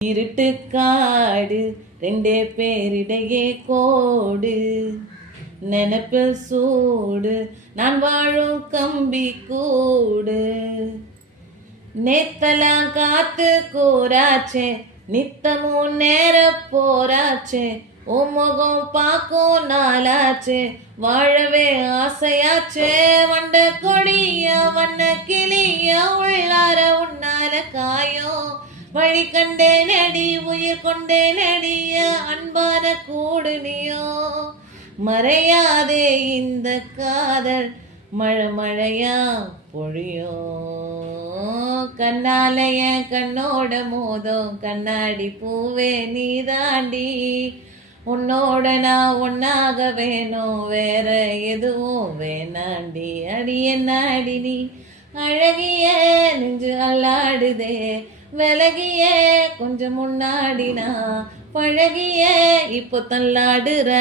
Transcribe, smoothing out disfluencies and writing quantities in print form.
இருட்டு காடு ரெண்டே பேரிடையே கோடு நினைப்பில் சூடு நான் வாழும் கம்பி கூடு நேத்தலாம் காத்து கூறாச்சே நித்தமும் நேர போராச்சே உன் முகம் பார்க்கும் நாளாச்சே வாழவே ஆசையாச்சே வண்ட கொடியா வண்ண கிளியா உள்ளார உன்னார காயம் வழி கண்டே நடி உயிர் கொண்டே நடிய அன்பான கூடுனியோ மறையாதே இந்த காதல் மழை மழையா பொழியோ கண்ணாலய கண்ணோட மோதும் கண்ணாடி பூவே நீதாண்டி உன்னோட நான் ஒன்னாக வேணும் வேற எதுவும் வேணாண்டி அடி என்ன அடி நீ அழகிய நெஞ்சு அல்லாடுதே விலகிய கொஞ்சம் முன்னாடினா பழகிய இப்போ தள்ளாடுற